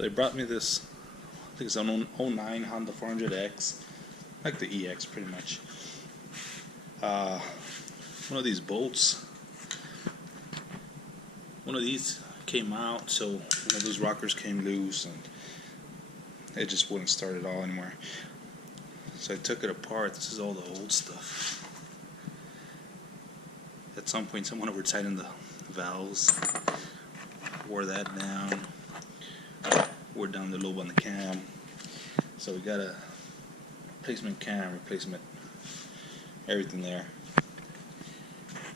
So they brought me this, I think it's an 09 Honda 400X, like the EX pretty much. One of these bolts, one of these came out, so one of those rockers came loose and it just wouldn't start at all anymore. So I took it apart. This is all the old stuff. At some point someone over-tightened the valves, wore that down, wore down the lobe on the cam. So we got a replacement cam, replacement everything there.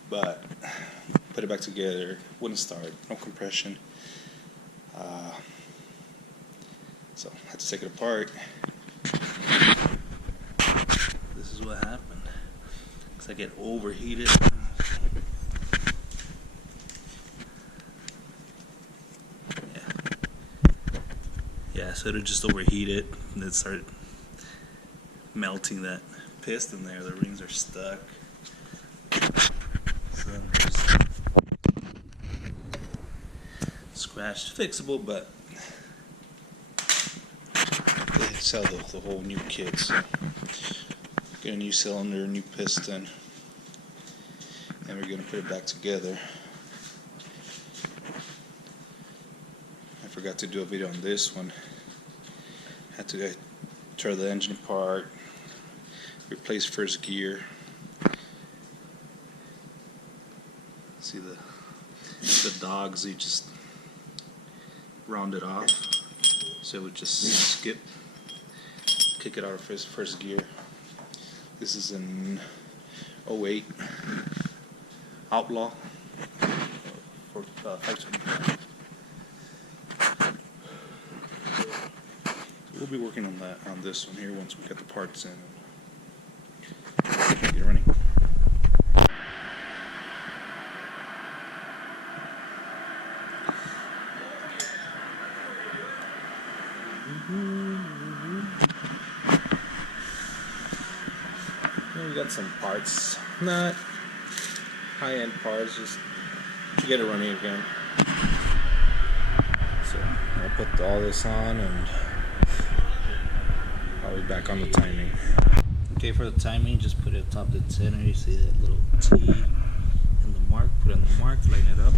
But put it back together, wouldn't start, no compression. So I had to take it apart. This is what happened. Looks like it overheated. Yeah, so it just overheated and it started melting that piston there. The rings are stuck. So just scratched, fixable, but they sell the whole new kit. So get a new cylinder, new piston, and we're gonna put it back together. I forgot to do a video on this one. Had to tear the engine apart, replace first gear. See the dogs, they just round it off, so it would just skip, kick it out of first gear. This is an 08 Outlaw for 525. We'll be working on that, on this one here, once we get the parts in and get it running. We got some parts, not high-end parts, just to get it running again. So I'll put all this on and I'll be back on the timing. Okay, for the timing, just put it top dead center. You see that little T in the mark, put it on the mark, line it up.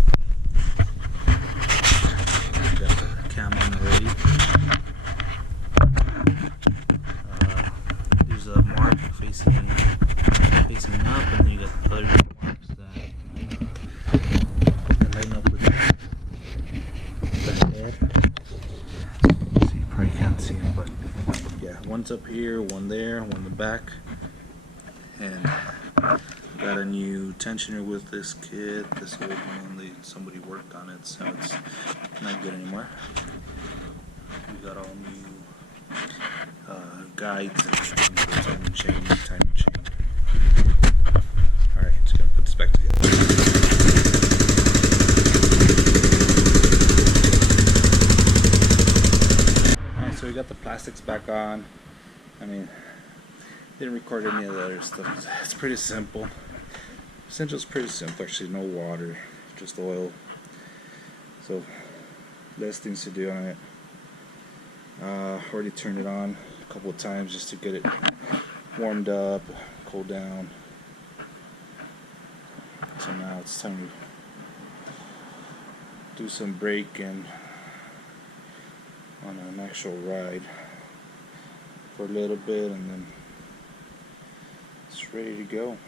Got the cam on already. There's a mark facing up, and then you got the other marks that line up with the head. So you probably can't see them, but yeah, one's up here, one there, one in the back. And got a new tensioner with this kit. This old one, somebody worked on it, so it's not good anymore. We got all new guides and timing chain. Alright, just gonna put this back together. Alright, so we got the plastics back on. I mean, didn't record any of the other stuff. It's pretty simple. Essentially, it's pretty simple. Actually, no water, just oil. So, less things to do on it. Already turned it on a couple of times just to get it warmed up, cooled down. So now it's time to do some braking on an actual ride for a little bit, and then it's ready to go.